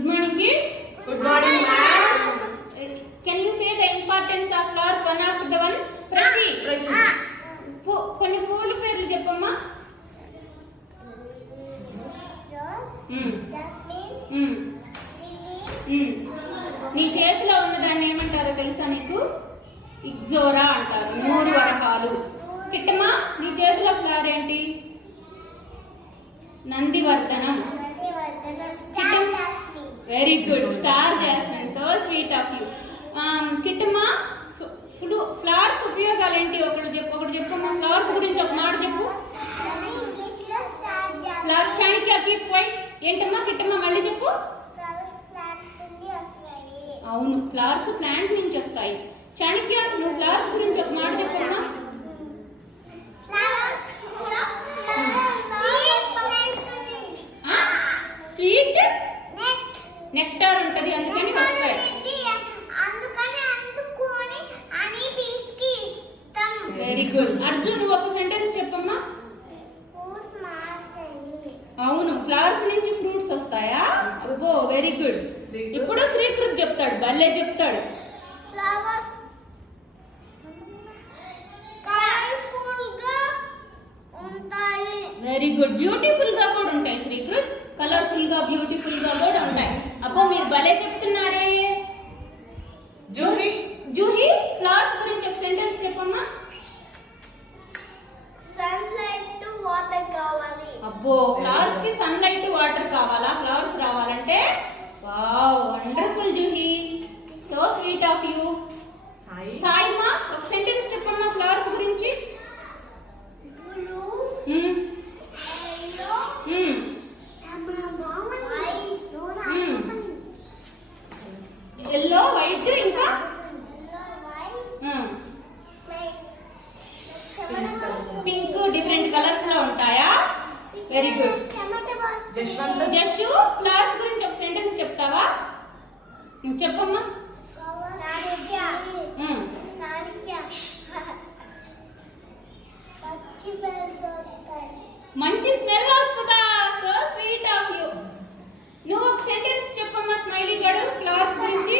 Good morning, kids. Good morning, ma'am. Can you say the importance of flowers one after the one? Prashi. కొన్ని పూల పేర్లు చెప్పమ్మా. నీ చేతిలో ఉన్నదాన్ని ఏమంటారో తెలుసా నీకు? ఇగ్జోరా అంటారు, 3 వరహాలు. కిట్టమ్మా, నీ చేతిలో ఫ్లవర్ ఏంటి? నందివర్ధనం. Very good, star jasmine. So sweet of you. కిట్టమ్మా, ఫ్లవర్స్ ఉపయోగాలు ఏంటి? ఒకటి చెప్పమ్మా. ఫ్లవర్స్ గురించి ఒక మాట చెప్పు. Flowers Chanakya keep quiet. ఏంటమ్మా కిట్టమ్మా, మళ్ళీ చెప్పు. అవును, ఫ్లవర్స్ ప్లాంట్ నుంచి వస్తాయి. చాణిక్య, నువ్వు ఫ్లవర్స్ గురించి ఒక మాట చెప్పమ్మా. స్వీట్ నెక్టార్ ఉంటది, అందుకని వస్తాయి. Very good. అర్జున్, నువ్వు ఒక సెంటెన్స్ చెప్పమ్మా. అవును, ఫ్లవర్స్ నుంచి ఫ్రూట్స్ వస్తాయా? అబ్బో, వెరీ గుడ్. ఇప్పుడు శ్రీకృత్ చెప్తాడు, భలే చెప్తాడు. Very good. బ్యూటిఫుల్ గా కూడా ఉంటాయి శ్రీకృత్. కలర్ఫుల్ గా, బ్యూటిఫుల్ గా కూడా ఉంటాయి. అబ్బో, మీరు భలే చెప్తున్నారే. జూహి, ఫ్లవర్స్ గురించి ఒక సెంటెన్స్ చెప్పమ్మా. సన్లైట్ వాటర్ కావాలి. అబ్బో, ఫ్లవర్స్ కి సన్లైట్ వాటర్ కావాలా ఫ్లవర్స్ రావాలంటే? Wow, wonderful Juhi. So sweet of you. SIIMA, ఒక సెంటెన్స్ చెప్పమ్మా ఫ్లవర్స్ గురించి. ఎల్లో, వైట్, ఇంకా పింక్, డిఫరెంట్ కలర్స్ లో ఉంటాయా? Very good. జషు, ఫ్లవర్స్ గురించి ఒక సెంటెన్స్ చెప్తావా? చెప్పమ్మా. మంచి స్మెల్ వస్తుందా? So sweet of you. నువ్వు ఒక సెంటెన్స్ చెప్పమ్మా స్మైలీ గడు ఫ్లవర్స్ గురించి.